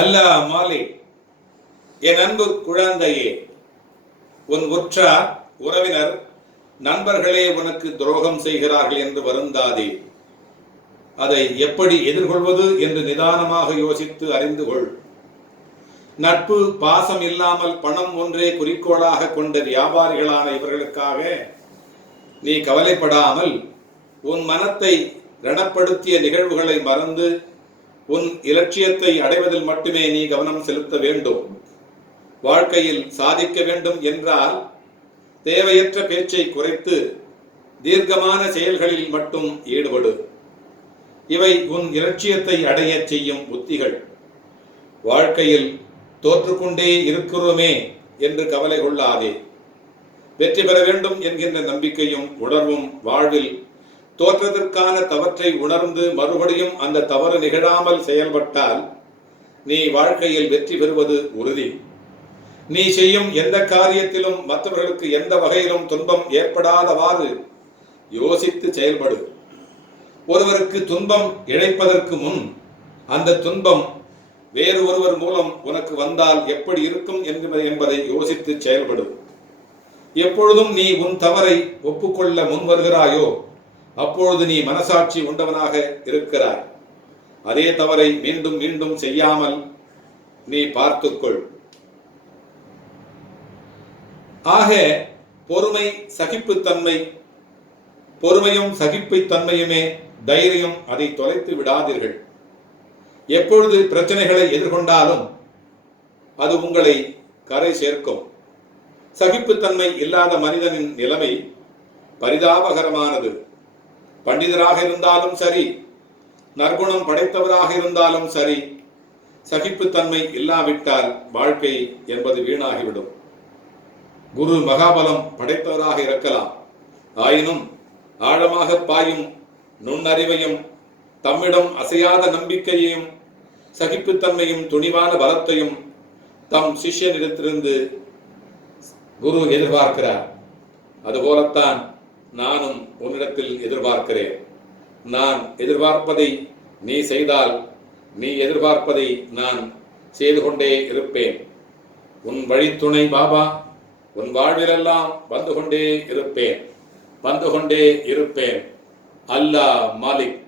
அல்லாஹ் மாலிக், என் அன்பு குழந்தையே, உன் உற்றார் உறவினர் நண்பர்களே உனக்கு துரோகம் செய்கிறார்கள் என்று வருந்தாதே. அதை எப்படி எதிர்கொள்வது என்று நிதானமாக யோசித்து அறிந்து கொள். நட்பு பாசம் இல்லாமல் பணம் ஒன்றே குறிக்கோளாக கொண்ட வியாபாரிகளான இவர்களுக்காக நீ கவலைப்படாமல் உன் மனத்தை ரணப்படுத்திய நிகழ்வுகளை மறந்து உன் இலட்சியத்தை அடைவதில் மட்டுமே நீ கவனம் செலுத்த வேண்டும். வாழ்க்கையில் சாதிக்க வேண்டும் என்றால் தேவையற்ற பேச்சை குறைத்து தீர்க்கமான செயல்களில் மட்டும் ஈடுபடு. இவை உன் இலட்சியத்தை அடைய செய்யும் உத்திகள். வாழ்க்கையில் தோற்றுக்கொண்டே இருக்கிறோமே என்று கவலை கொள்ளாதே. வெற்றி பெற வேண்டும் என்கின்ற நம்பிக்கையும் உணர்வும் வாழ்வில் தோற்றத்திற்கான தவற்றை உணர்ந்து மறுபடியும் அந்த தவறு நிகழாமல் செயல்பட்டால் நீ வாழ்க்கையில் வெற்றி பெறுவது உறுதி. நீ செய்யும் எந்த காரியத்திலும் மற்றவர்களுக்கு எந்த வகையிலும் துன்பம் ஏற்படாதவாறு யோசித்து செயல்படு. ஒருவருக்கு துன்பம் இழைப்பதற்கு முன் அந்த துன்பம் வேறு ஒருவர் மூலம் உனக்கு வந்தால் எப்படி இருக்கும் என்பதை யோசித்து செயல்படு. எப்பொழுதும் நீ உன் தவறை ஒப்புக்கொள்ள முன் வருகிறாயோ அப்பொழுது நீ மனசாட்சி உண்டவனாக இருக்கிறாய். அதே தவறை மீண்டும் மீண்டும் செய்யாமல் நீ பார்த்துக்கொள். ஆக பொறுமை, சகிப்புத்தன்மை, பொறுமையும் சகிப்புத்தன்மையுமே தைரியம். அதை தொலைத்து விடாதீர்கள். எப்பொழுது பிரச்சனைகளை எதிர்கொண்டாலும் அது உங்களை கரை சேர்க்கும். சகிப்புத்தன்மை இல்லாத மனிதனின் நிலைமை பரிதாபகரமானது. பண்டிதராக இருந்தாலும் சரி, நற்குணம் படைத்தவராக இருந்தாலும் சரி, சகிப்புத்தன்மை இல்லாவிட்டால் வாழ்க்கை என்பது வீணாகிவிடும். குரு மகாபலம் படைத்தவராக இருக்கலாம். ஆயினும் ஆழமாக பாயும் நுண்ணறிவையும் தம்மிடம் அசையாத நம்பிக்கையையும் சகிப்புத்தன்மையும் துணிவான பலத்தையும் தம் சிஷ்யனிடத்திலிருந்து குரு எதிர்பார்க்கிறார். அதுபோலத்தான் நானும் உன்னிடத்தில் எதிர்பார்க்கிறேன். நான் எதிர்பார்ப்பதை நீ செய்தால் நீ எதிர்பார்ப்பதை நான் செய்து கொண்டே இருப்பேன். உன் வழித்துணை பாபா உன் வாழ்விலெல்லாம் வந்து கொண்டே இருப்பேன். அல்லாஹ் மாலிக்.